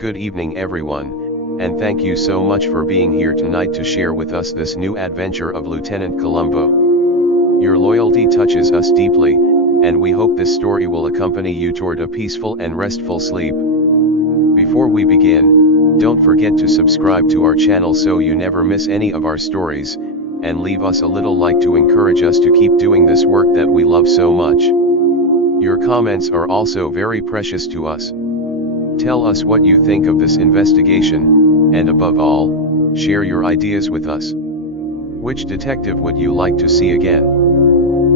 Good evening everyone, and thank you so much for being here tonight to share with us this new adventure of Lieutenant Columbo. Your loyalty touches us deeply, and we hope this story will accompany you toward a peaceful and restful sleep. Before we begin, don't forget to subscribe to our channel so you never miss any of our stories, and leave us a little like to encourage us to keep doing this work that we love so much. Your comments are also very precious to us. Tell us what you think of this investigation, and above all, share your ideas with us. Which detective would you like to see again?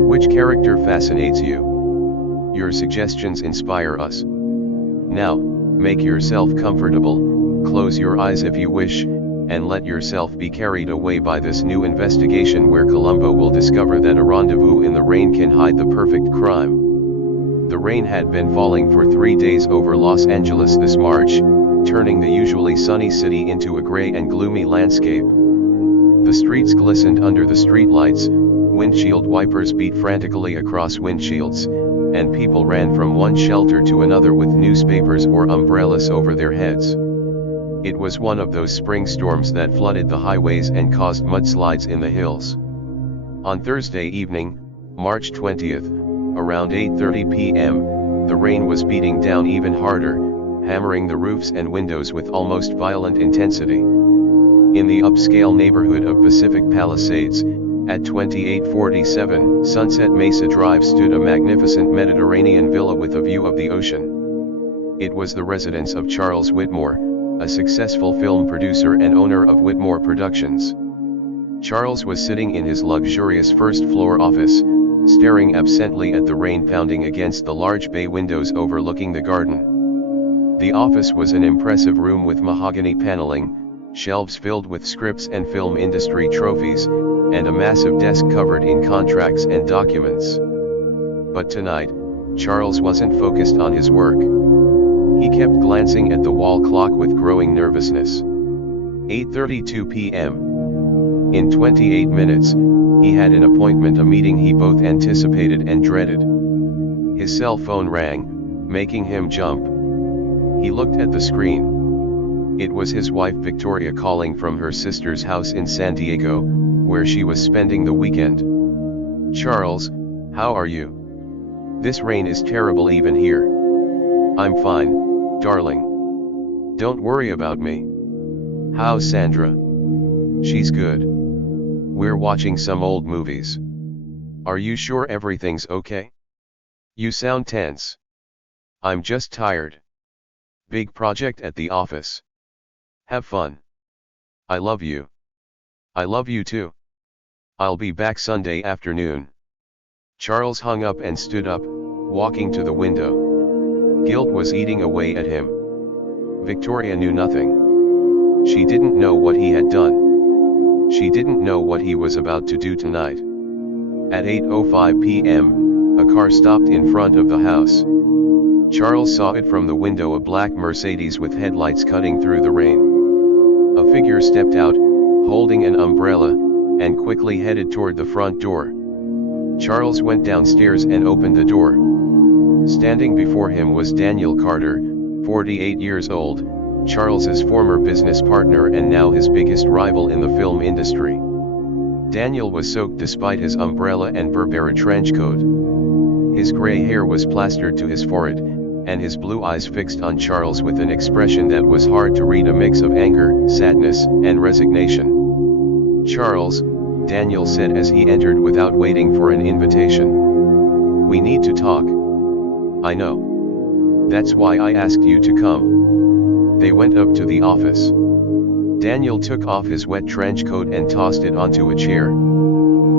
Which character fascinates you? Your suggestions inspire us. Now, make yourself comfortable, close your eyes if you wish, and let yourself be carried away by this new investigation where Columbo will discover that a rendezvous in the rain can hide the perfect crime. The rain had been falling for 3 days over Los Angeles this March, turning the usually sunny city into a gray and gloomy landscape. The streets glistened under the streetlights, windshield wipers beat frantically across windshields, and people ran from one shelter to another with newspapers or umbrellas over their heads. It was one of those spring storms that flooded the highways and caused mudslides in the hills. On Thursday evening, March 20th, around 8:30 p.m., the rain was beating down even harder, hammering the roofs and windows with almost violent intensity. In the upscale neighborhood of Pacific Palisades, at 2847 Sunset Mesa Drive stood a magnificent Mediterranean villa with a view of the ocean. It was the residence of Charles Whitmore, a successful film producer and owner of Whitmore Productions. Charles was sitting in his luxurious first-floor office, staring absently at the rain pounding against the large bay windows overlooking the garden. The office was an impressive room with mahogany paneling, shelves filled with scripts and film industry trophies, and a massive desk covered in contracts and documents. But tonight, Charles wasn't focused on his work. He kept glancing at the wall clock with growing nervousness. 8:32 p.m. In 28 minutes, he had an appointment, a meeting he both anticipated and dreaded. His cell phone rang, making him jump. He looked at the screen. It was his wife Victoria calling from her sister's house in San Diego, where she was spending the weekend. "Charles, how are you? This rain is terrible even here." "I'm fine, darling. Don't worry about me." "How's Sandra?" "She's good. We're watching some old movies." "Are you sure everything's okay? You sound tense." "I'm just tired. Big project at the office." "Have fun." "I love you." "I love you too. I'll be back Sunday afternoon." Charles hung up and stood up, walking to the window. Guilt was eating away at him. Victoria knew nothing. She didn't know what he had done. She didn't know what he was about to do tonight. At 8:05 p.m., a car stopped in front of the house. Charles saw it from the window, a black Mercedes with headlights cutting through the rain. A figure stepped out, holding an umbrella, and quickly headed toward the front door. Charles went downstairs and opened the door. Standing before him was Daniel Carter, 48 years old, Charles's former business partner and now his biggest rival in the film industry. Daniel was soaked despite his umbrella and Burberry trench coat. His gray hair was plastered to his forehead, and his blue eyes fixed on Charles with an expression that was hard to read, a mix of anger, sadness, and resignation. "Charles," Daniel said as he entered without waiting for an invitation. "We need to talk." "I know. That's why I asked you to come." They went up to the office. Daniel took off his wet trench coat and tossed it onto a chair.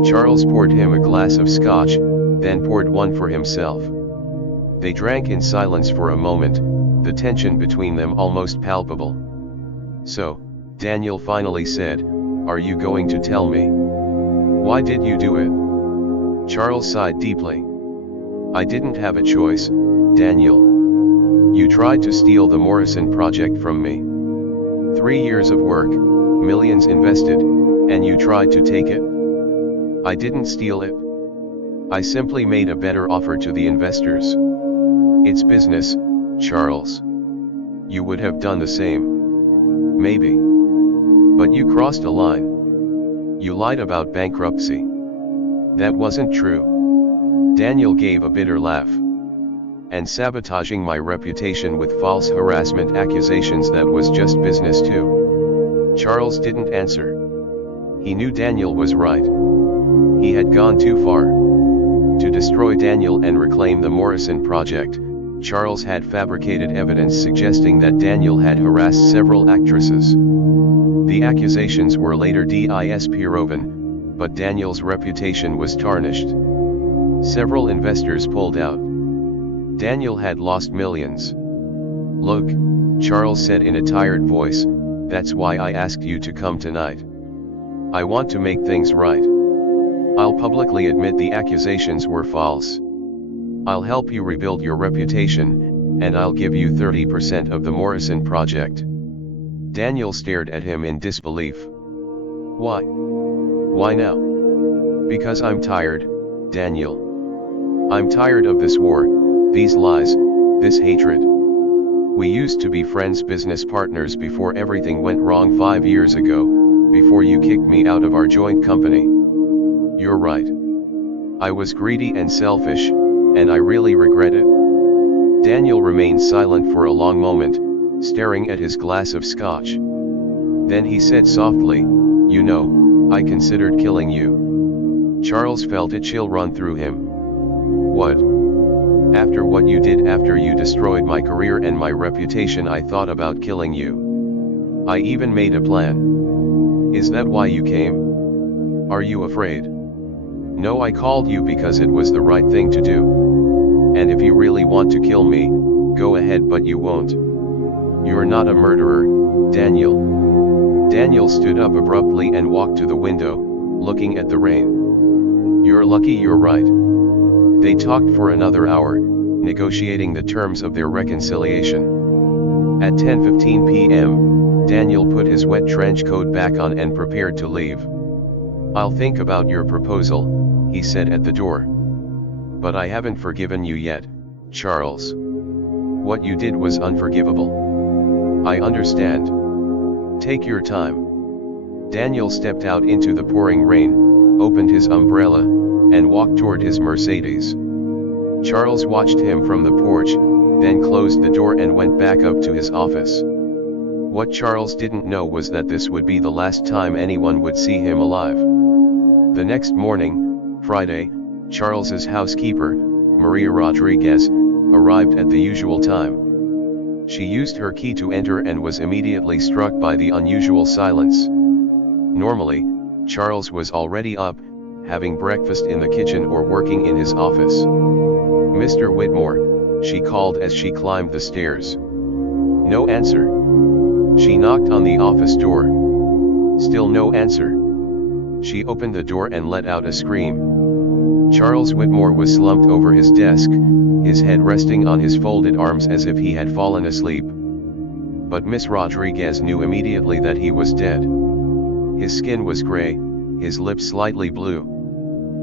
Charles poured him a glass of scotch, then poured one for himself. They drank in silence for a moment, the tension between them almost palpable. "So," Daniel finally said, "are you going to tell me? Why did you do it?" Charles sighed deeply. "I didn't have a choice, Daniel. You tried to steal the Morrison project from me. 3 years of work, millions invested, and you tried to take it. I didn't steal it. I simply made a better offer to the investors. It's business, Charles. You would have done the same. Maybe. But you crossed a line. You lied about bankruptcy. That wasn't true. Daniel gave a bitter laugh. And sabotaging my reputation with false harassment accusations, that was just business too. Charles didn't answer. He knew Daniel was right. He had gone too far. To destroy Daniel and reclaim the Morrison project, Charles had fabricated evidence suggesting that Daniel had harassed several actresses. The accusations were later disproven, but Daniel's reputation was tarnished. Several investors pulled out. Daniel had lost millions. Look, Charles said in a tired voice, that's why I asked you to come tonight. I want to make things right. I'll publicly admit the accusations were false. I'll help you rebuild your reputation, and I'll give you 30% of the Morrison project. Daniel stared at him in disbelief. Why? Why now? Because I'm tired, Daniel. I'm tired of this war, these lies, this hatred. We used to be friends, business partners before everything went wrong 5 years ago, before you kicked me out of our joint company. You're right. I was greedy and selfish, and I really regret it. Daniel remained silent for a long moment, staring at his glass of scotch. Then he said softly, you know, I considered killing you. Charles felt a chill run through him. What? After what you did, after you destroyed my career and my reputation, I thought about killing you. I even made a plan. Is that why you came? Are you afraid? No, I called you because it was the right thing to do. And if you really want to kill me, go ahead, but you won't. You're not a murderer, Daniel. Daniel stood up abruptly and walked to the window, looking at the rain. You're lucky you're right. They talked for another hour, negotiating the terms of their reconciliation. At 10:15 p.m., Daniel put his wet trench coat back on and prepared to leave. I'll think about your proposal, he said at the door. But I haven't forgiven you yet, Charles. What you did was unforgivable. I understand. Take your time. Daniel stepped out into the pouring rain, opened his umbrella, and walked toward his Mercedes. Charles watched him from the porch, then closed the door and went back up to his office. What Charles didn't know was that this would be the last time anyone would see him alive. The next morning, Friday, Charles's housekeeper, Maria Rodriguez, arrived at the usual time. She used her key to enter and was immediately struck by the unusual silence. Normally, Charles was already up, having breakfast in the kitchen or working in his office. Mr. Whitmore, she called as she climbed the stairs. No answer. She knocked on the office door. Still no answer. She opened the door and let out a scream. Charles Whitmore was slumped over his desk, his head resting on his folded arms as if he had fallen asleep. But Miss Rodriguez knew immediately that he was dead. His skin was gray, his lips slightly blue.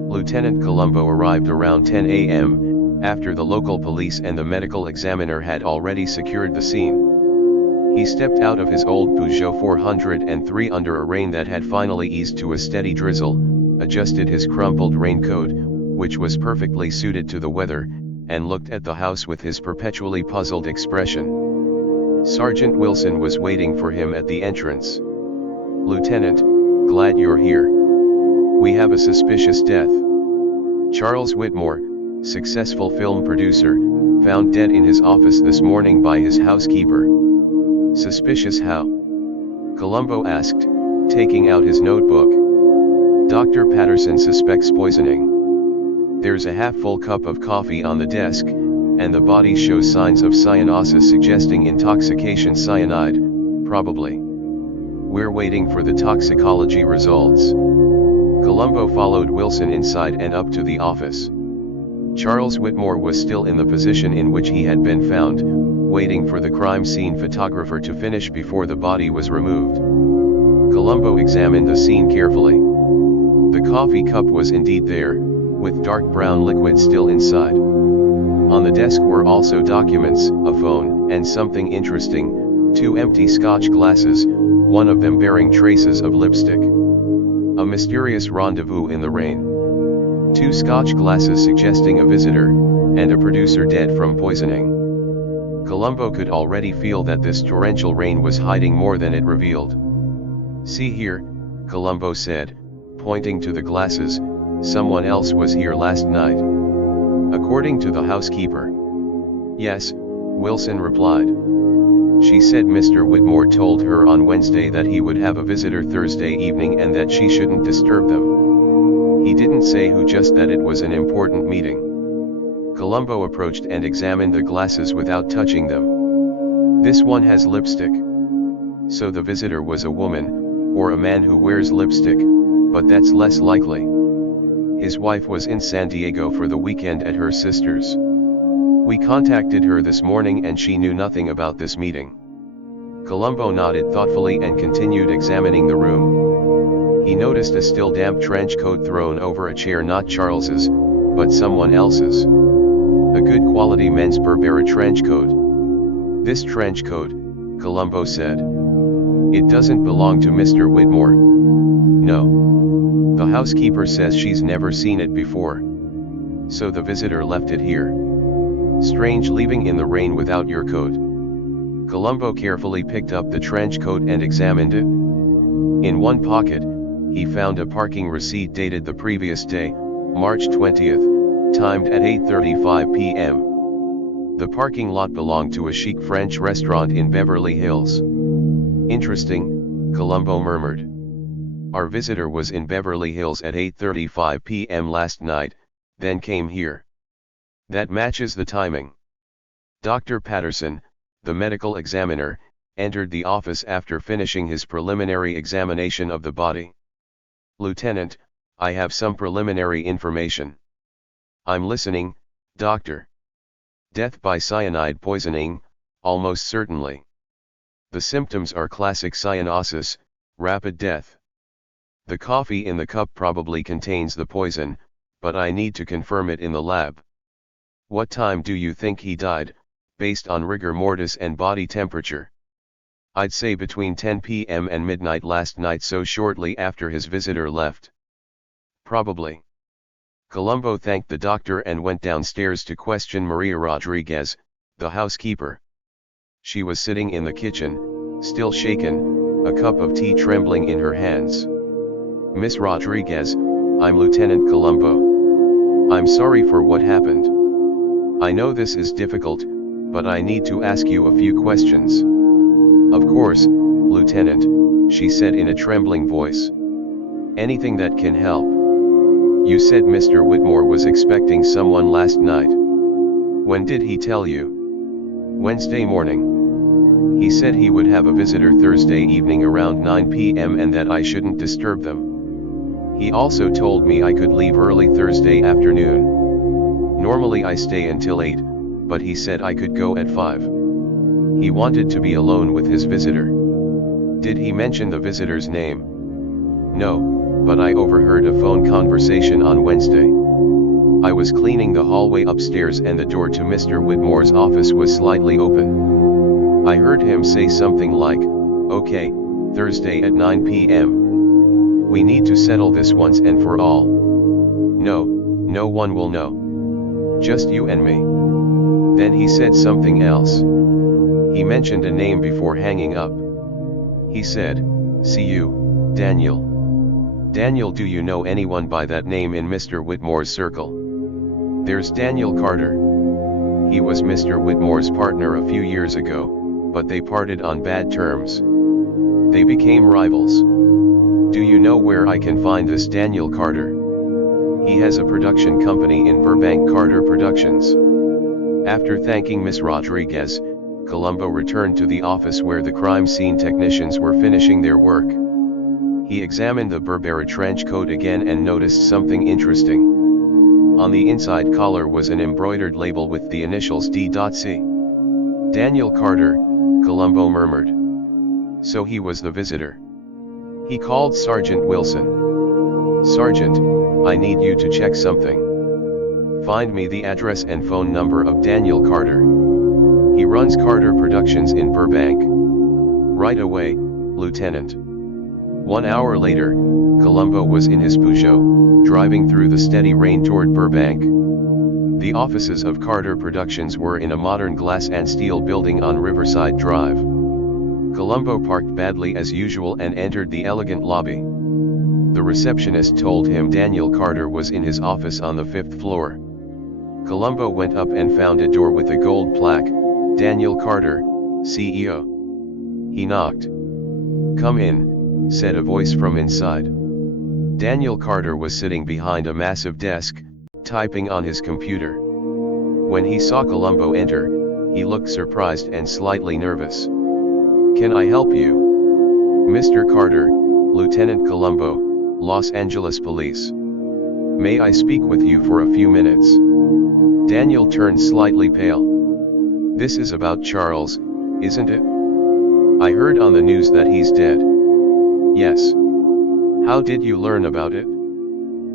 Lieutenant Columbo arrived around 10 a.m., after the local police and the medical examiner had already secured the scene. He stepped out of his old Peugeot 403 under a rain that had finally eased to a steady drizzle, adjusted his crumpled raincoat, which was perfectly suited to the weather, and looked at the house with his perpetually puzzled expression. Sergeant Wilson was waiting for him at the entrance. Lieutenant, glad you're here. We have a suspicious death. Charles Whitmore, successful film producer, found dead in his office this morning by his housekeeper. Suspicious how? Columbo asked, taking out his notebook. Dr. Patterson suspects poisoning. There's a half-full cup of coffee on the desk, and the body shows signs of cyanosis suggesting intoxication. Cyanide, probably. We're waiting for the toxicology results. Columbo followed Wilson inside and up to the office. Charles Whitmore was still in the position in which he had been found, waiting for the crime scene photographer to finish before the body was removed. Columbo examined the scene carefully. The coffee cup was indeed there, with dark brown liquid still inside. On the desk were also documents, a phone, And something interesting, 2 empty Scotch glasses, one of them bearing traces of lipstick. A mysterious rendezvous in the rain. 2 Scotch glasses suggesting a visitor, and a producer dead from poisoning. Columbo could already feel that this torrential rain was hiding more than it revealed. "See here," Columbo said, pointing to the glasses, "someone else was here last night." "According to the housekeeper?" "Yes," Wilson replied. "She said Mr. Whitmore told her on Wednesday that he would have a visitor Thursday evening and that she shouldn't disturb them. He didn't say who, just that it was an important meeting." Columbo approached and examined the glasses without touching them. "This one has lipstick. So the visitor was a woman, or a man who wears lipstick, but that's less likely. His wife was in San Diego for the weekend at her sister's. We contacted her this morning and she knew nothing about this meeting." Columbo nodded thoughtfully and continued examining the room. He noticed a still damp trench coat thrown over a chair, not Charles's, but someone else's. A good quality men's Burberry trench coat. "This trench coat," Columbo said. "It doesn't belong to Mr. Whitmore." "No. The housekeeper says she's never seen it before. So the visitor left it here. Strange leaving in the rain without your coat." Columbo carefully picked up the trench coat and examined it. In one pocket, he found a parking receipt dated the previous day, March 20th, timed at 8:35 p.m. The parking lot belonged to a chic French restaurant in Beverly Hills. "Interesting," Columbo murmured. "Our visitor was in Beverly Hills at 8:35 p.m. last night, then came here. That matches the timing." Dr. Patterson, the medical examiner, entered the office after finishing his preliminary examination of the body. "Lieutenant, I have some preliminary information." "I'm listening, doctor." "Death by cyanide poisoning, almost certainly. The symptoms are classic cyanosis, rapid death. The coffee in the cup probably contains the poison, but I need to confirm it in the lab." "What time do you think he died, based on rigor mortis and body temperature?" "I'd say between 10 p.m. and midnight last night, so shortly after his visitor left." "Probably." Columbo thanked the doctor and went downstairs to question Maria Rodriguez, the housekeeper. She was sitting in the kitchen, still shaken, a cup of tea trembling in her hands. "Miss Rodriguez, I'm Lieutenant Columbo. I'm sorry for what happened. I know this is difficult, but I need to ask you a few questions." "Of course, Lieutenant," she said in a trembling voice. "Anything that can help. You said Mr. Whitmore was expecting someone last night. When did he tell you?" "Wednesday morning. He said he would have a visitor Thursday evening around 9 p.m. and that I shouldn't disturb them. He also told me I could leave early Thursday afternoon. Normally I stay until 8, but he said I could go at 5. He wanted to be alone with his visitor." "Did he mention the visitor's name?" "No, but I overheard a phone conversation on Wednesday. I was cleaning the hallway upstairs and the door to Mr. Whitmore's office was slightly open. I heard him say something like, 'Okay, Thursday at 9 p.m. We need to settle this once and for all. No, no one will know. Just you and me.' Then he said something else. He mentioned a name before hanging up. He said, 'See you, Daniel.' Daniel, do you know anyone by that name in Mr. Whitmore's circle?" "There's Daniel Carter. He was Mr. Whitmore's partner a few years ago, but they parted on bad terms. They became rivals. Do you know where I can find this Daniel Carter?" "He has a production company in Burbank, Carter Productions." After thanking Miss Rodriguez, Columbo returned to the office where the crime scene technicians were finishing their work. He examined the Burberry trench coat again and noticed something interesting. On the inside collar was an embroidered label with the initials D.C. "Daniel Carter," Columbo murmured. So he was the visitor. He called Sergeant Wilson. "Sergeant, I need you to check something. Find me the address and phone number of Daniel Carter." He runs Carter Productions in Burbank. Right away, Lieutenant. 1 hour later, Columbo was in his Peugeot, driving through the steady rain toward Burbank. The offices of Carter Productions were in a modern glass and steel building on Riverside Drive. Columbo parked badly as usual and entered the elegant lobby. The receptionist told him Daniel Carter was in his office on the 5th floor. Columbo went up and found a door with a gold plaque, "Daniel Carter, CEO." He knocked. "Come in," said a voice from inside. Daniel Carter was sitting behind a massive desk, typing on his computer. When he saw Columbo enter, he looked surprised and slightly nervous. "Can I help you?" "Mr. Carter, Lieutenant Columbo, Los Angeles Police. May I speak with you for a few minutes?" Daniel turned slightly pale. "This is about Charles, isn't it? I heard on the news that he's dead." "Yes. How did you learn about it?"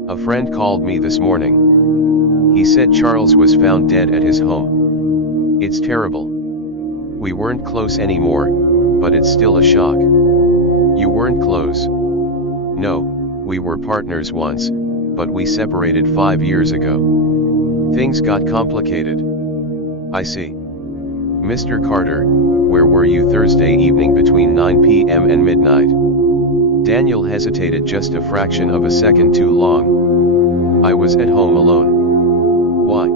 "A friend called me this morning. He said Charles was found dead at his home. It's terrible. We weren't close anymore, but it's still a shock." "You weren't close?" "No, we were partners once, but we separated 5 years ago. Things got complicated." "I see. Mr. Carter, where were you Thursday evening between 9 p.m. and midnight?" Daniel hesitated just a fraction of a second too long. "I was at home alone." "Why?"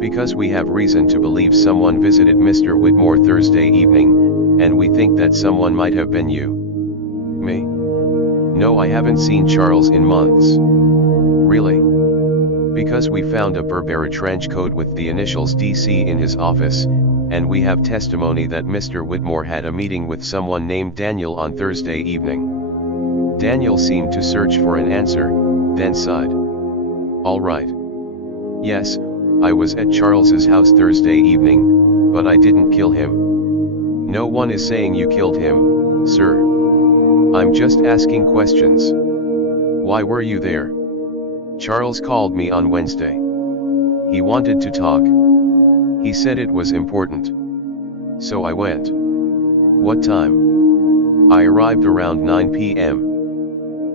"Because we have reason to believe someone visited Mr. Whitmore Thursday evening, and we think that someone might have been you." "Me?" "No, I haven't seen Charles in months." "Really?" "Because we found a Burberry trench coat with the initials DC in his office, and we have testimony that Mr. Whitmore had a meeting with someone named Daniel on Thursday evening." Daniel seemed to search for an answer, then sighed. "All right. Yes, I was at Charles's house Thursday evening, but I didn't kill him." "No one is saying you killed him, sir. I'm just asking questions. Why were you there?" "Charles called me on Wednesday. He wanted to talk. He said it was important. So I went." "What time?" "I arrived around 9 p.m.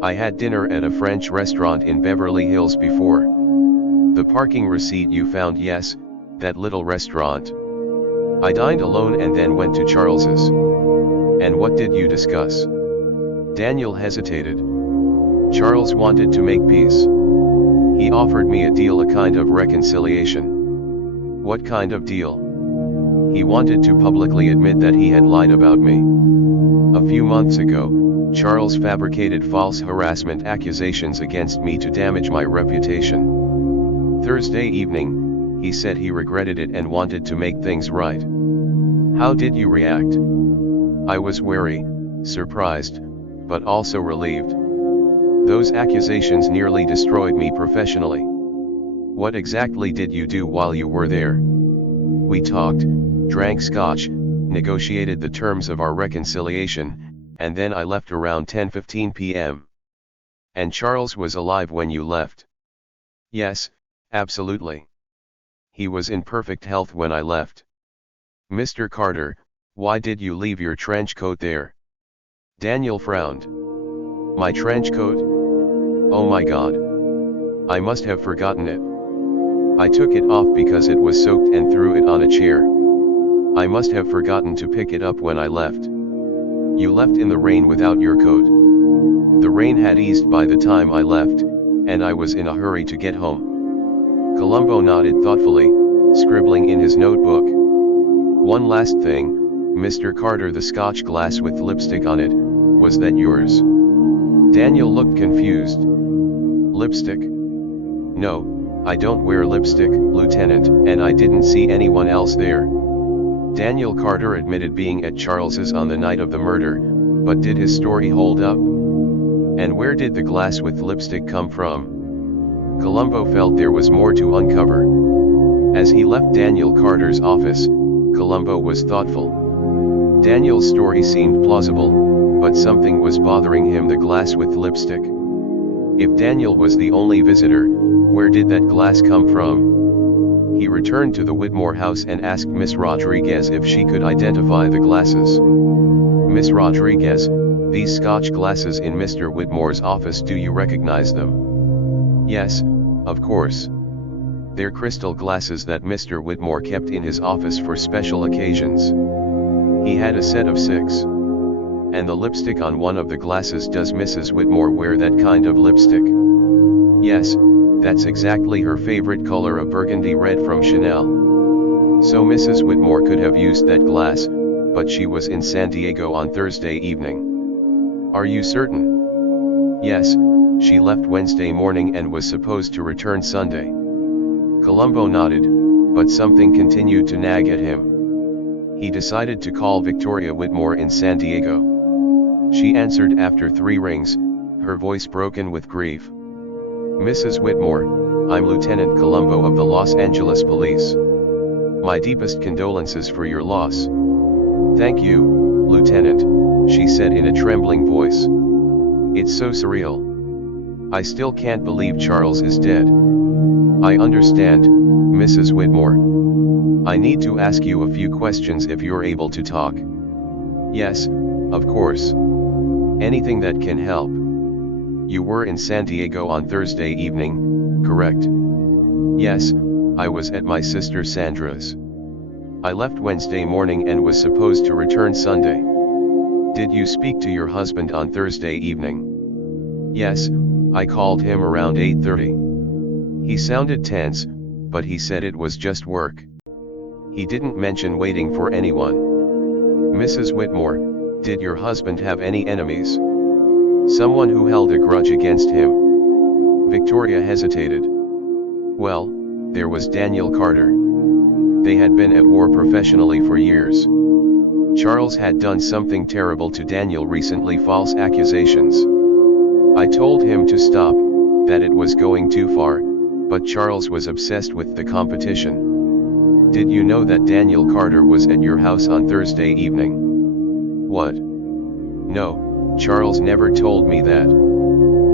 I had dinner at a French restaurant in Beverly Hills before." "The parking receipt you found?" "Yes, that little restaurant. I dined alone and then went to Charles's." "And what did you discuss?" Daniel hesitated. "Charles wanted to make peace. He offered me a deal, a kind of reconciliation." "What kind of deal?" "He wanted to publicly admit that he had lied about me. A few months ago, Charles fabricated false harassment accusations against me to damage my reputation. Thursday evening, he said he regretted it and wanted to make things right." "How did you react?" "I was wary, surprised, but also relieved. Those accusations nearly destroyed me professionally." "What exactly did you do while you were there?" "We talked, drank scotch, negotiated the terms of our reconciliation, and then I left around 10:15 p.m. "And Charles was alive when you left?" "Yes, absolutely. He was in perfect health when I left." "Mr. Carter, why did you leave your trench coat there?" Daniel frowned. "My trench coat? Oh my God. I must have forgotten it. I took it off because it was soaked and threw it on a chair. I must have forgotten to pick it up when I left." "You left in the rain without your coat?" "The rain had eased by the time I left, and I was in a hurry to get home." Columbo nodded thoughtfully, scribbling in his notebook. "One last thing, Mr. Carter, the Scotch glass with lipstick on it, was that yours?" Daniel looked confused. "Lipstick? No, I don't wear lipstick, Lieutenant, and I didn't see anyone else there." Daniel Carter admitted being at Charles's on the night of the murder, but did his story hold up? And where did the glass with lipstick come from? Columbo felt there was more to uncover. As he left Daniel Carter's office, Columbo was thoughtful. Daniel's story seemed plausible, but something was bothering him: the glass with lipstick. If Daniel was the only visitor, where did that glass come from? He returned to the Whitmore house and asked Miss Rodriguez if she could identify the glasses. Miss Rodriguez, these Scotch glasses in Mr. Whitmore's office, do you recognize them? Yes, of course. They're crystal glasses that Mr. Whitmore kept in his office for special occasions. He had a set of 6. And the lipstick on one of the glasses, does Mrs. Whitmore wear that kind of lipstick? Yes, that's exactly her favorite color, a burgundy red from Chanel. So Mrs. Whitmore could have used that glass, but she was in San Diego on Thursday evening. Are you certain? Yes, she left Wednesday morning and was supposed to return Sunday. Columbo nodded, but something continued to nag at him. He decided to call Victoria Whitmore in San Diego. She answered after 3 rings, her voice broken with grief. Mrs. Whitmore, I'm Lieutenant Columbo of the Los Angeles Police. My deepest condolences for your loss. Thank you, Lieutenant, she said in a trembling voice. It's so surreal. I still can't believe Charles is dead. I understand, Mrs. Whitmore. I need to ask you a few questions if you're able to talk. Yes, of course. Anything that can help. You were in San Diego on Thursday evening, correct? Yes, I was at my sister Sandra's. I left Wednesday morning and was supposed to return Sunday. Did you speak to your husband on Thursday evening? Yes, I called him around 8:30. He sounded tense, but he said it was just work. He didn't mention waiting for anyone. Mrs. Whitmore, did your husband have any enemies? Someone who held a grudge against him? Victoria hesitated. Well, there was Daniel Carter. They had been at war professionally for years. Charles had done something terrible to Daniel recently, false accusations. I told him to stop, that it was going too far, but Charles was obsessed with the competition. Did you know that Daniel Carter was at your house on Thursday evening? What? No, Charles never told me that.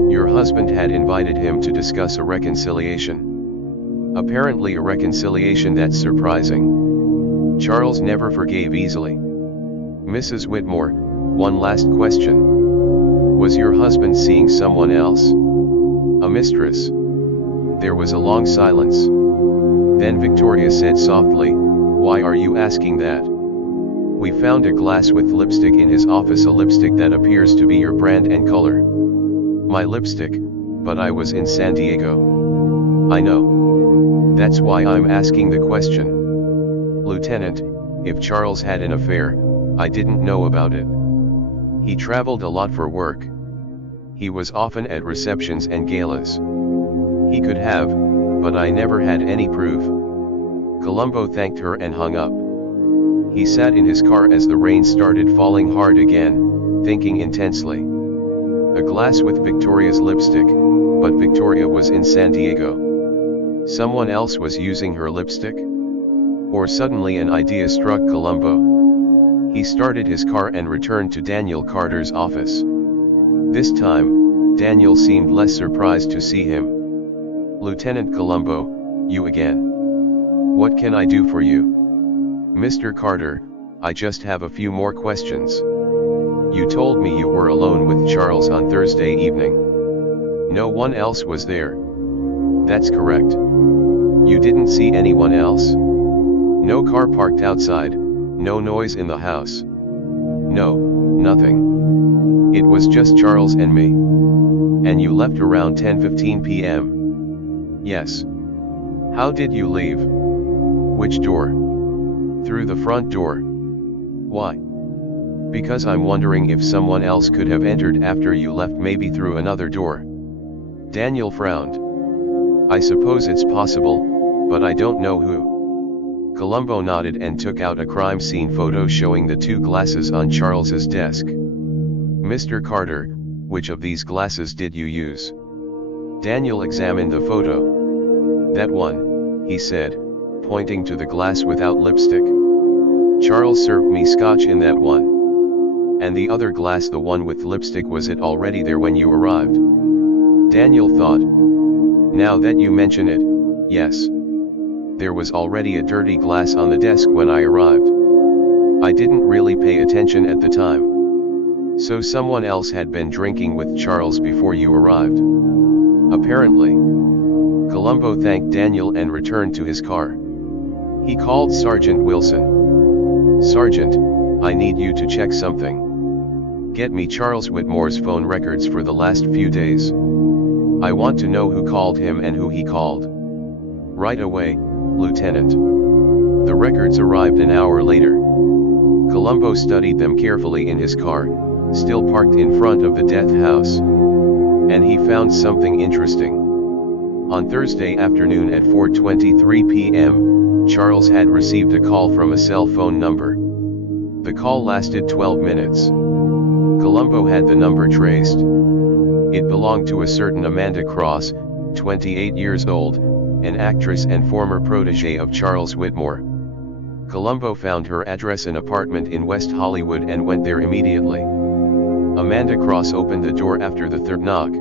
Your husband had invited him to discuss a reconciliation. Apparently a reconciliation that's surprising. Charles never forgave easily. Mrs. Whitmore, one last question. Was your husband seeing someone else? A mistress? There was a long silence. Then Victoria said softly, why are you asking that? We found a glass with lipstick in his office, a lipstick that appears to be your brand and color. My lipstick, but I was in San Diego. I know. That's why I'm asking the question. Lieutenant, if Charles had an affair, I didn't know about it. He traveled a lot for work. He was often at receptions and galas. He could have, but I never had any proof. Columbo thanked her and hung up. He sat in his car as the rain started falling hard again, thinking intensely. A glass with Victoria's lipstick, but Victoria was in San Diego. Someone else was using her lipstick? Or suddenly an idea struck Columbo. He started his car and returned to Daniel Carter's office. This time, Daniel seemed less surprised to see him. Lieutenant Columbo, you again. What can I do for you? Mr. Carter, I just have a few more questions. You told me you were alone with Charles on Thursday evening. No one else was there. That's correct. You didn't see anyone else? No car parked outside, no noise in the house. No, nothing. It was just Charles and me. And you left around 10:15 p.m. Yes. How did you leave? Which door? Through the front door. Why? Because I'm wondering if someone else could have entered after you left, maybe through another door. Daniel frowned. I suppose it's possible, but I don't know who. Columbo nodded and took out a crime scene photo showing the 2 glasses on Charles's desk. Mr. Carter, which of these glasses did you use? Daniel examined the photo. That one, he said, pointing to the glass without lipstick. Charles served me scotch in that one. And the other glass, the one with lipstick, was it already there when you arrived? Daniel thought. Now that you mention it, yes. There was already a dirty glass on the desk when I arrived. I didn't really pay attention at the time. So someone else had been drinking with Charles before you arrived. Apparently. Columbo thanked Daniel and returned to his car. He called Sergeant Wilson. "Sergeant, I need you to check something. Get me Charles Whitmore's phone records for the last few days. I want to know who called him and who he called." "Right away, Lieutenant." The records arrived an hour later. Columbo studied them carefully in his car, still parked in front of the death house. And he found something interesting. On Thursday afternoon at 4:23 p.m., Charles had received a call from a cell phone number. The call lasted 12 minutes. Columbo had the number traced. It belonged to a certain Amanda Cross, 28 years old, an actress and former protégé of Charles Whitmore. Columbo found her address and apartment in West Hollywood and went there immediately. Amanda Cross opened the door after the third knock.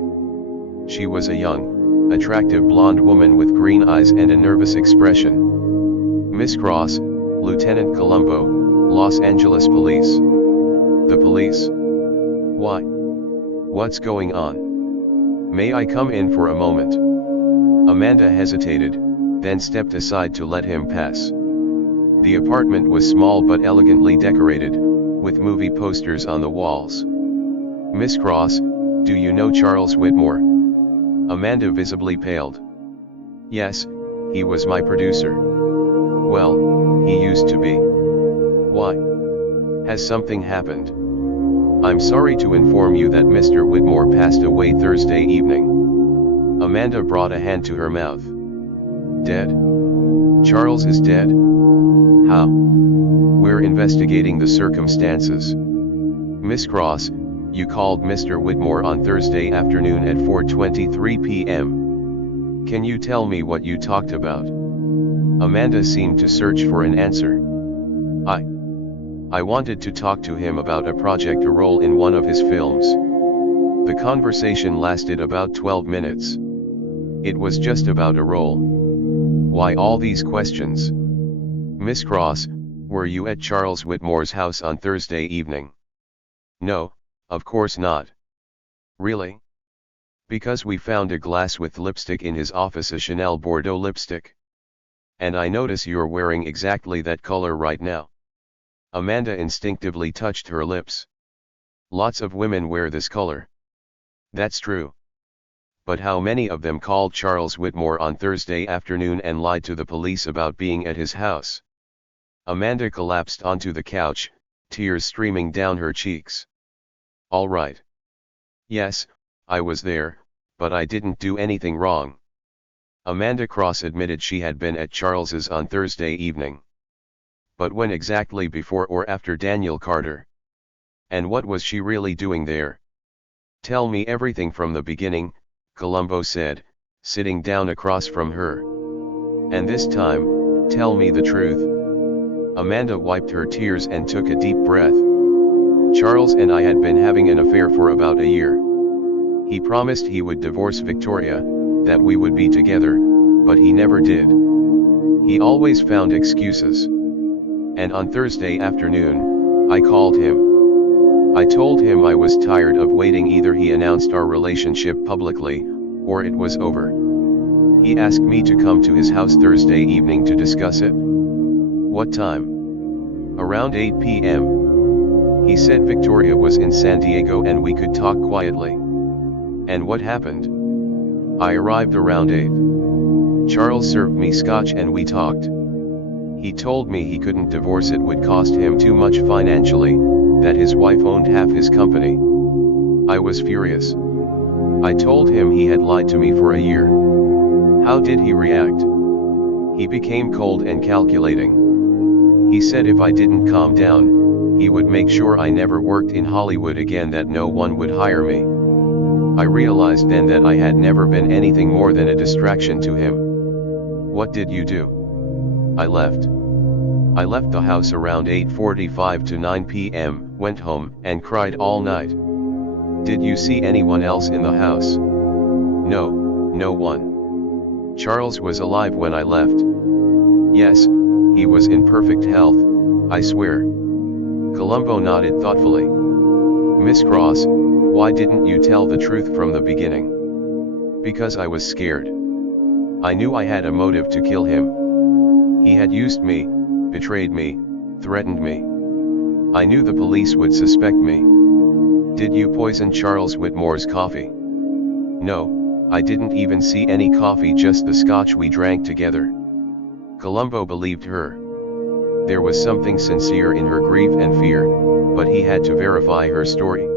She was a young, attractive blonde woman with green eyes and a nervous expression. "Miss Cross, Lieutenant Columbo, Los Angeles Police." "The police? Why? What's going on? May I come in for a moment?" Amanda hesitated, then stepped aside to let him pass. The apartment was small but elegantly decorated, with movie posters on the walls. "Miss Cross, do you know Charles Whitmore?" Amanda visibly paled. "Yes, he was my producer." "Well, he used to be. Why? Has something happened?" "I'm sorry to inform you that Mr. Whitmore passed away Thursday evening." Amanda brought a hand to her mouth. "Dead? Charles is dead? How?" "We're investigating the circumstances." "Miss Cross, you called Mr. Whitmore on Thursday afternoon at 4:23 p.m. Can you tell me what you talked about?" Amanda seemed to search for an answer. I wanted to talk to him about a project, a role in one of his films." The conversation lasted about 12 minutes. It was just about a role. Why all these questions? "Miss Cross, were you at Charles Whitmore's house on Thursday evening?" "No, of course not." "Really?" "Because we found a glass with lipstick in his office, a Chanel Bordeaux lipstick. And I notice you're wearing exactly that color right now." Amanda instinctively touched her lips. "Lots of women wear this color." "That's true. But how many of them called Charles Whitmore on Thursday afternoon and lied to the police about being at his house?" Amanda collapsed onto the couch, tears streaming down her cheeks. "All right. Yes, I was there, but I didn't do anything wrong." Amanda Cross admitted she had been at Charles's on Thursday evening. But when exactly before or after Daniel Carter? And what was she really doing there? "Tell me everything from the beginning," Columbo said, sitting down across from her. "And this time, tell me the truth." Amanda wiped her tears and took a deep breath. "Charles and I had been having an affair for about a year. He promised he would divorce Victoria, that we would be together, but he never did. He always found excuses. And on Thursday afternoon, I called him. I told him I was tired of waiting. Either he announced our relationship publicly, or it was over. He asked me to come to his house Thursday evening to discuss it." "What time?" "Around 8 p.m. He said Victoria was in San Diego and we could talk quietly." "And what happened?" "I arrived around 8. Charles served me scotch and we talked. He told me he couldn't divorce, it would cost him too much financially, that his wife owned half his company. I was furious. I told him he had lied to me for a year." "How did he react?" "He became cold and calculating. He said if I didn't calm down, he would make sure I never worked in Hollywood again, that no one would hire me. I realized then that I had never been anything more than a distraction to him." "What did you do?" "I left. I left the house around 8:45 to 9 p.m., went home and cried all night." "Did you see anyone else in the house?" "No, no one. Charles was alive when I left." Yes, he was in perfect health, I swear. Columbo nodded thoughtfully. Miss Cross, why didn't you tell the truth from the beginning? Because I was scared. I knew I had a motive to kill him. He had used me, betrayed me, threatened me. I knew the police would suspect me. Did you poison Charles Whitmore's coffee? No, I didn't even see any coffee, just the scotch we drank together. Columbo believed her. There was something sincere in her grief and fear, but he had to verify her story.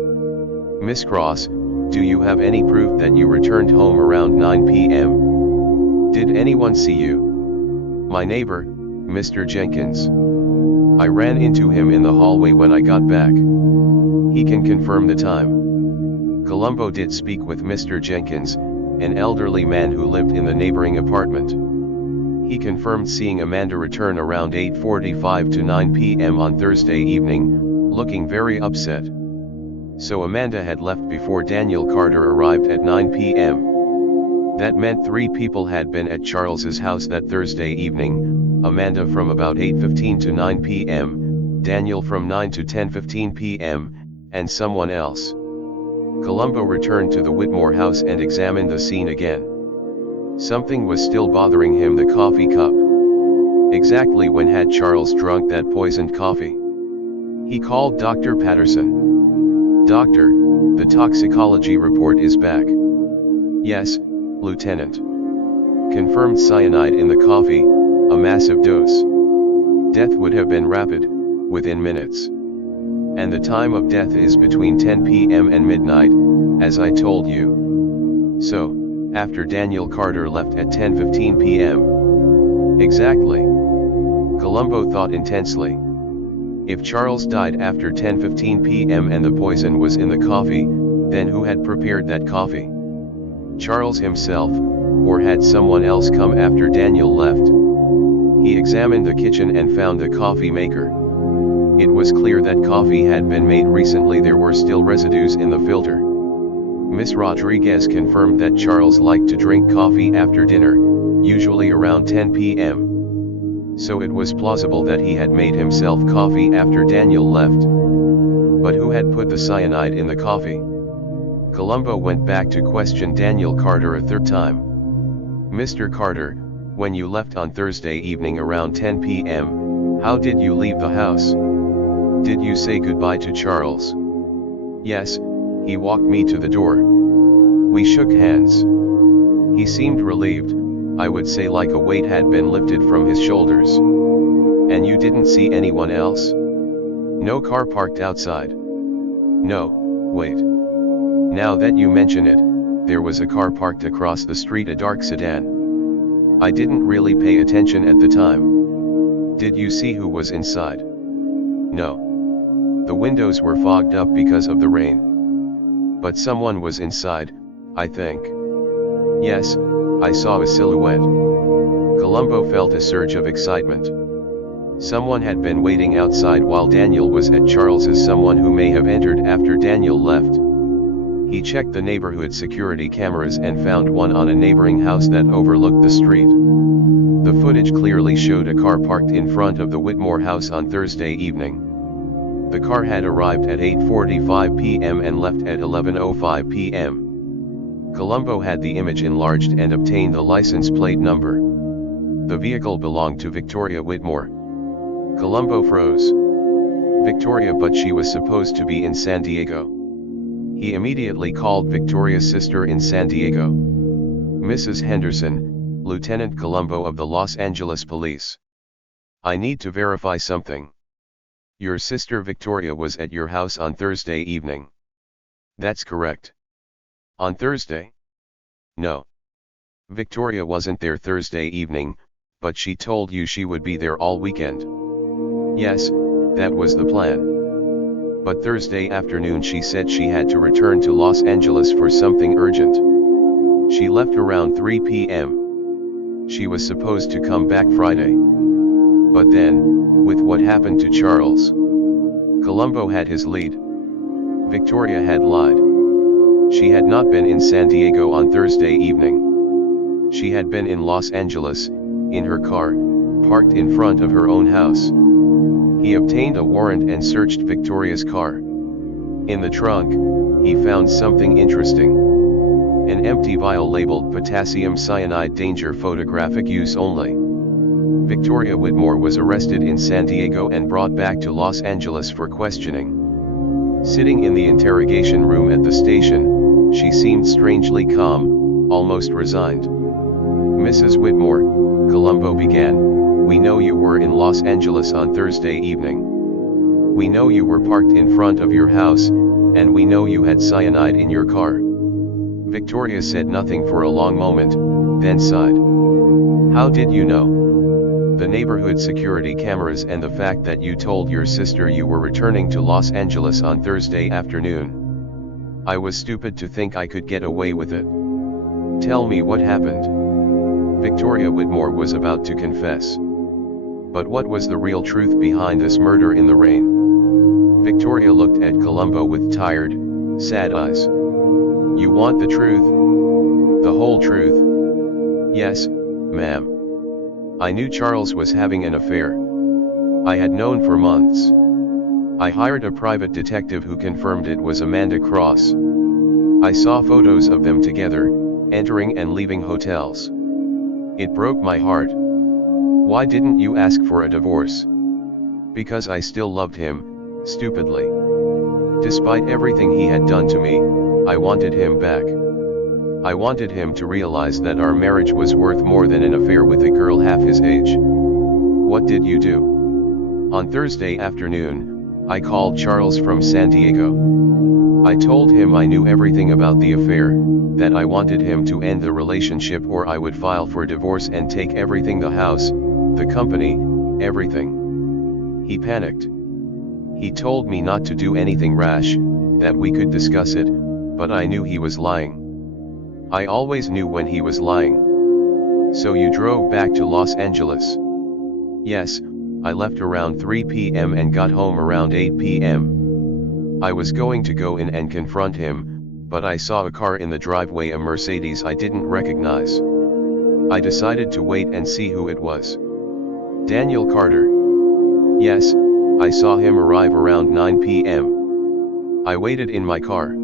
Miss Cross, do you have any proof that you returned home around 9 p.m.? Did anyone see you? My neighbor, Mr. Jenkins. I ran into him in the hallway when I got back. He can confirm the time. Columbo did speak with Mr. Jenkins, an elderly man who lived in the neighboring apartment. He confirmed seeing Amanda return around 8:45 to 9 p.m. on Thursday evening, looking very upset. So Amanda had left before Daniel Carter arrived at 9 p.m. That meant 3 people had been at Charles's house that Thursday evening, Amanda from about 8:15 to 9 p.m., Daniel from 9 to 10:15 p.m., and someone else. Columbo returned to the Whitmore house and examined the scene again. Something was still bothering him, the coffee cup. Exactly when had Charles drunk that poisoned coffee? He called Dr. Patterson. Doctor, the toxicology report is back. Yes, Lieutenant. Confirmed cyanide in the coffee, a massive dose. Death would have been rapid, within minutes. And the time of death is between 10 p.m. and midnight, as I told you. So, after Daniel Carter left at 10:15 p.m. Exactly. Columbo thought intensely. If Charles died after 10:15 p.m. and the poison was in the coffee, then who had prepared that coffee? Charles himself, or had someone else come after Daniel left? He examined the kitchen and found the coffee maker. It was clear that coffee had been made recently. There were still residues in the filter. Miss Rodriguez confirmed that Charles liked to drink coffee after dinner, usually around 10 p.m. So it was plausible that he had made himself coffee after Daniel left. But who had put the cyanide in the coffee? Columbo went back to question Daniel Carter a third time. Mr. Carter, when you left on Thursday evening around 10 p.m., how did you leave the house? Did you say goodbye to Charles? Yes. He walked me to the door. We shook hands. He seemed relieved, I would say like a weight had been lifted from his shoulders. And you didn't see anyone else? No car parked outside. No, wait. Now that you mention it, there was a car parked across the street, a dark sedan. I didn't really pay attention at the time. Did you see who was inside? No. The windows were fogged up because of the rain. But someone was inside, I think. Yes, I saw a silhouette. Columbo felt a surge of excitement. Someone had been waiting outside while Daniel was at Charles's, someone who may have entered after Daniel left. He checked the neighborhood security cameras and found one on a neighboring house that overlooked the street. The footage clearly showed a car parked in front of the Whitmore house on Thursday evening. The car had arrived at 8:45 p.m. and left at 11:05 p.m. Columbo had the image enlarged and obtained the license plate number. The vehicle belonged to Victoria Whitmore. Columbo froze. Victoria, but she was supposed to be in San Diego. He immediately called Victoria's sister in San Diego. Mrs. Henderson, Lieutenant Columbo of the Los Angeles Police. I need to verify something. Your sister Victoria was at your house on Thursday evening. That's correct. On Thursday? No. Victoria wasn't there Thursday evening, but she told you she would be there all weekend. Yes, that was the plan. But Thursday afternoon she said she had to return to Los Angeles for something urgent. She left around 3 p.m. She was supposed to come back Friday. But then, with what happened to Charles, Columbo had his lead. Victoria had lied. She had not been in San Diego on Thursday evening. She had been in Los Angeles, in her car, parked in front of her own house. He obtained a warrant and searched Victoria's car. In the trunk, he found something interesting. An empty vial labeled potassium cyanide, danger, photographic use only. Victoria Whitmore was arrested in San Diego and brought back to Los Angeles for questioning. Sitting in the interrogation room at the station, she seemed strangely calm, almost resigned. "Mrs. Whitmore," Columbo began, "we know you were in Los Angeles on Thursday evening. We know you were parked in front of your house, and we know you had cyanide in your car." Victoria said nothing for a long moment, then sighed. "How did you know?" "The neighborhood security cameras and the fact that you told your sister you were returning to Los Angeles on Thursday afternoon. I was stupid to think I could get away with it." "Tell me what happened." Victoria Whitmore was about to confess. But what was the real truth behind this murder in the rain? Victoria looked at Columbo with tired, sad eyes. "You want the truth? The whole truth?" "Yes, ma'am. I knew Charles was having an affair. I had known for months. I hired a private detective who confirmed it was Amanda Cross. I saw photos of them together, entering and leaving hotels. It broke my heart. Why didn't you ask for a divorce?" "Because I still loved him, stupidly. Despite everything he had done to me, I wanted him back. I wanted him to realize that our marriage was worth more than an affair with a girl half his age." "What did you do?" "On Thursday afternoon, I called Charles from San Diego. I told him I knew everything about the affair, that I wanted him to end the relationship or I would file for divorce and take everything, the house, the company, everything." He panicked. "He told me not to do anything rash, that we could discuss it, but I knew he was lying. I always knew when he was lying." "So you drove back to Los Angeles?" "Yes, I left around 3 p.m. and got home around 8 p.m. I was going to go in and confront him, but I saw a car in the driveway, a Mercedes I didn't recognize. I decided to wait and see who it was." "Daniel Carter?" "Yes, I saw him arrive around 9 p.m. I waited in my car.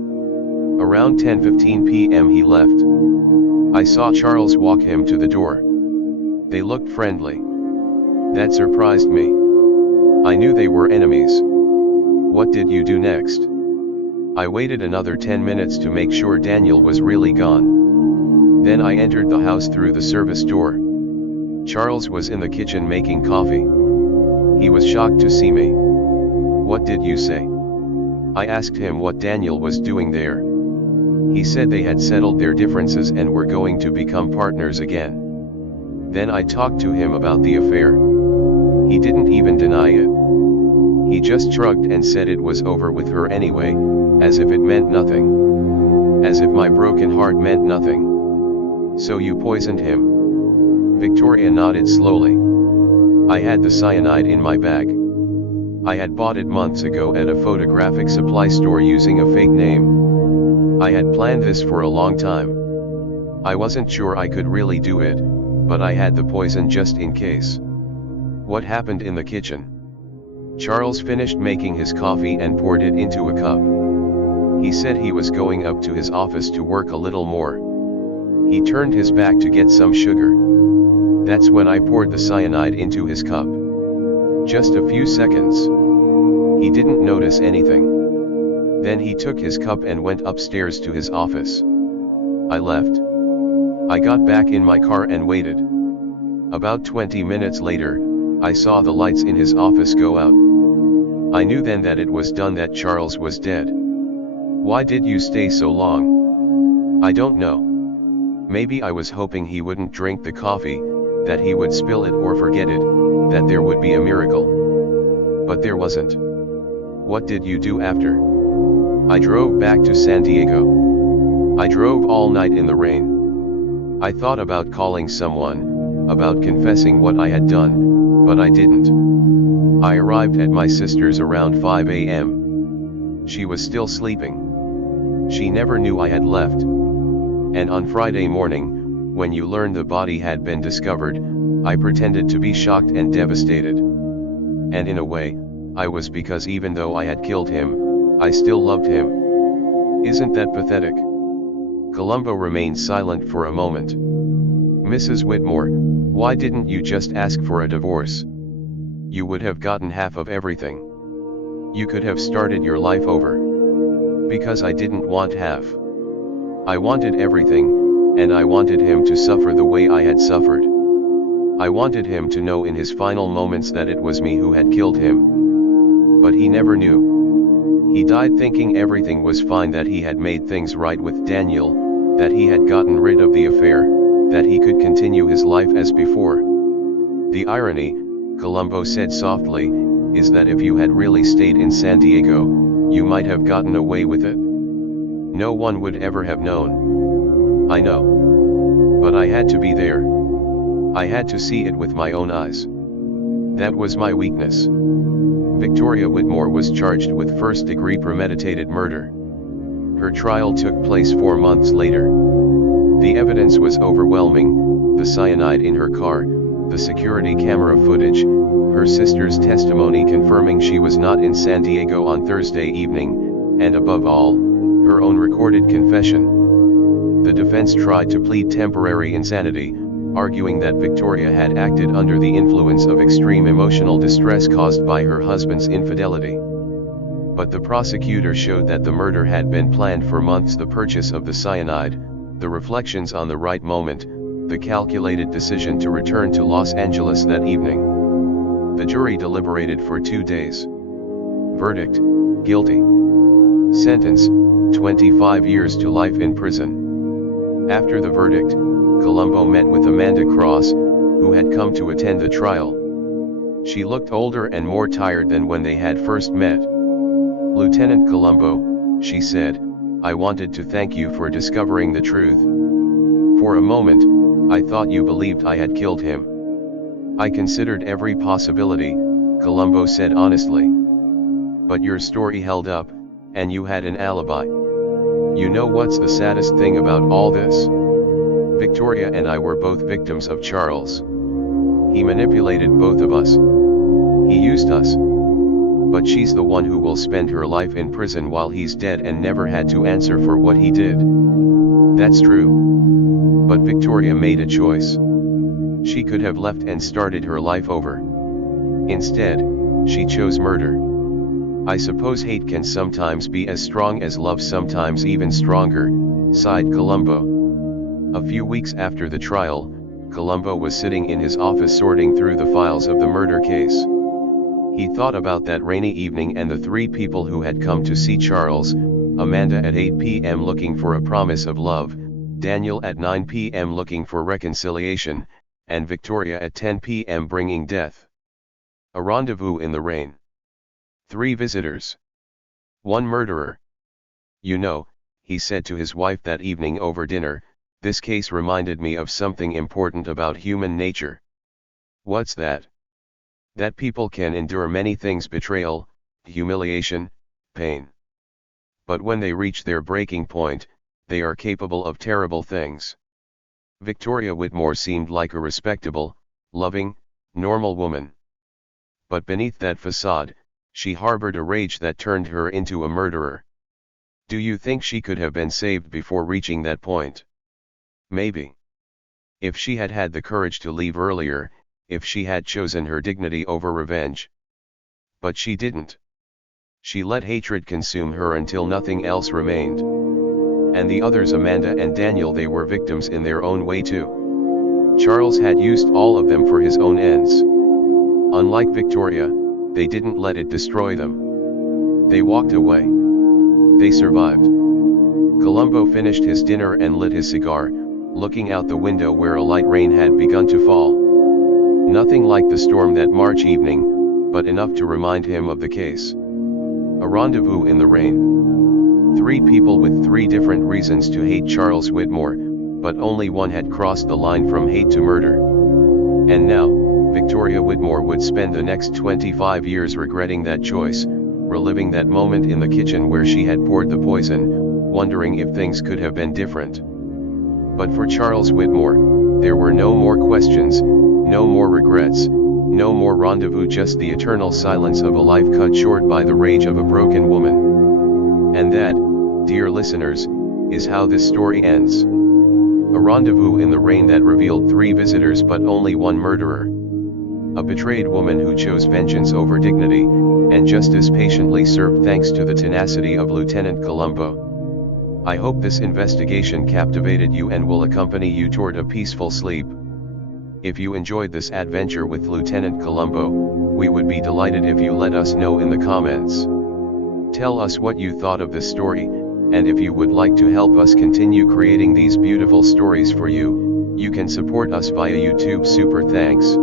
Around 10:15 p.m. he left. I saw Charles walk him to the door. They looked friendly. That surprised me. I knew they were enemies." "What did you do next?" "I waited another 10 minutes to make sure Daniel was really gone. Then I entered the house through the service door. Charles was in the kitchen making coffee. He was shocked to see me." "What did you say?" "I asked him what Daniel was doing there. He said they had settled their differences and were going to become partners again. Then I talked to him about the affair. He didn't even deny it. He just shrugged and said it was over with her anyway, as if it meant nothing. As if my broken heart meant nothing." "So you poisoned him?" Victoria nodded slowly. "I had the cyanide in my bag. I had bought it months ago at a photographic supply store using a fake name. I had planned this for a long time. I wasn't sure I could really do it, but I had the poison just in case." "What happened in the kitchen?" Charles finished making his coffee and poured it into a cup. He said he was going up to his office to work a little more. He turned his back to get some sugar. That's when I poured the cyanide into his cup. Just a few seconds. He didn't notice anything. Then he took his cup and went upstairs to his office. I left. I got back in my car and waited. About 20 minutes later, I saw the lights in his office go out. I knew then that it was done, that Charles was dead." "Why did you stay so long?" "I don't know. Maybe I was hoping he wouldn't drink the coffee, that he would spill it or forget it, that there would be a miracle. But there wasn't." "What did you do after?" "I drove back to San Diego. I drove all night in the rain. I thought about calling someone, about confessing what I had done, but I didn't. I arrived at my sister's around 5 a.m. She was still sleeping. She never knew I had left. And on Friday morning, when you learned the body had been discovered, I pretended to be shocked and devastated. And in a way, I was, because even though I had killed him, I still loved him. Isn't that pathetic? Columbo remained silent for a moment. Mrs. Whitmore, why didn't you just ask for a divorce? You would have gotten half of everything. You could have started your life over. Because I didn't want half. I wanted everything, and I wanted him to suffer the way I had suffered. I wanted him to know in his final moments that it was me who had killed him. But he never knew. He died thinking everything was fine, that he had made things right with Daniel, that he had gotten rid of the affair, that he could continue his life as before. The irony, Columbo said softly, is that if you had really stayed in San Diego, you might have gotten away with it. No one would ever have known. I know. But I had to be there. I had to see it with my own eyes. That was my weakness. Victoria Whitmore was charged with first-degree premeditated murder. Her trial took place 4 months later. The evidence was overwhelming: the cyanide in her car, the security camera footage, her sister's testimony confirming she was not in San Diego on Thursday evening, and above all, her own recorded confession. The defense tried to plead temporary insanity, arguing that Victoria had acted under the influence of extreme emotional distress caused by her husband's infidelity. But the prosecutor showed that the murder had been planned for months: the purchase of the cyanide, the reflections on the right moment, the calculated decision to return to Los Angeles that evening. The jury deliberated for 2 days. Verdict: guilty. Sentence: 25 years to life in prison. After the verdict, Columbo met with Amanda Cross, who had come to attend the trial. She looked older and more tired than when they had first met. "Lieutenant Columbo," she said, "I wanted to thank you for discovering the truth. For a moment, I thought you believed I had killed him." "I considered every possibility," Columbo said honestly. "But your story held up, and you had an alibi. You know what's the saddest thing about all this? Victoria and I were both victims of Charles. He manipulated both of us. He used us. But she's the one who will spend her life in prison while he's dead and never had to answer for what he did." That's true. But Victoria made a choice. She could have left and started her life over. Instead, she chose murder. "I suppose hate can sometimes be as strong as love, sometimes even stronger," sighed Columbo. A few weeks after the trial, Columbo was sitting in his office sorting through the files of the murder case. He thought about that rainy evening and the 3 people who had come to see Charles: Amanda at 8 p.m. looking for a promise of love, Daniel at 9 p.m. looking for reconciliation, and Victoria at 10 p.m. bringing death. A rendezvous in the rain. 3 visitors. 1 murderer. "You know," he said to his wife that evening over dinner, "this case reminded me of something important about human nature." "What's that?" "That people can endure many things: betrayal, humiliation, pain. But when they reach their breaking point, they are capable of terrible things." Victoria Whitmore seemed like a respectable, loving, normal woman. But beneath that facade, she harbored a rage that turned her into a murderer. Do you think she could have been saved before reaching that point? Maybe. If she had had the courage to leave earlier, if she had chosen her dignity over revenge. But she didn't. She let hatred consume her until nothing else remained. And the others, Amanda and Daniel, they were victims in their own way too. Charles had used all of them for his own ends. Unlike Victoria, they didn't let it destroy them. They walked away. They survived. Columbo finished his dinner and lit his cigar, looking out the window where a light rain had begun to fall. Nothing like the storm that March evening, but enough to remind him of the case. A rendezvous in the rain. 3 people with 3 different reasons to hate Charles Whitmore, but only one had crossed the line from hate to murder. And now, Victoria Whitmore would spend the next 25 years regretting that choice, reliving that moment in the kitchen where she had poured the poison, wondering if things could have been different. But for Charles Whitmore, there were no more questions, No more regrets, no more rendezvous, just the eternal silence of a life cut short by the rage of a broken woman. And that, dear listeners, is how this story ends. A rendezvous in the rain that revealed 3 visitors but only 1 murderer. A betrayed woman who chose vengeance over dignity, and justice patiently served thanks to the tenacity of Lieutenant Columbo. I hope this investigation captivated you and will accompany you toward a peaceful sleep. If you enjoyed this adventure with Lieutenant Columbo, we would be delighted if you let us know in the comments. Tell us what you thought of this story, and if you would like to help us continue creating these beautiful stories for you, you can support us via YouTube Super Thanks.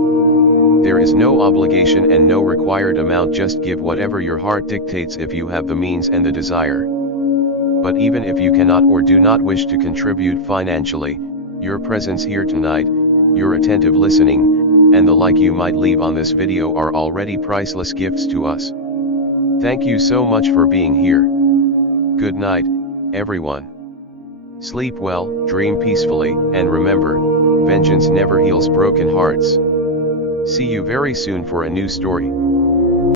There is no obligation and no required amount, just give whatever your heart dictates if you have the means and the desire. But even if you cannot or do not wish to contribute financially, your presence here tonight, your attentive listening, and the like you might leave on this video are already priceless gifts to us. Thank you so much for being here. Good night, everyone. Sleep well, dream peacefully, and remember, vengeance never heals broken hearts. See you very soon for a new story.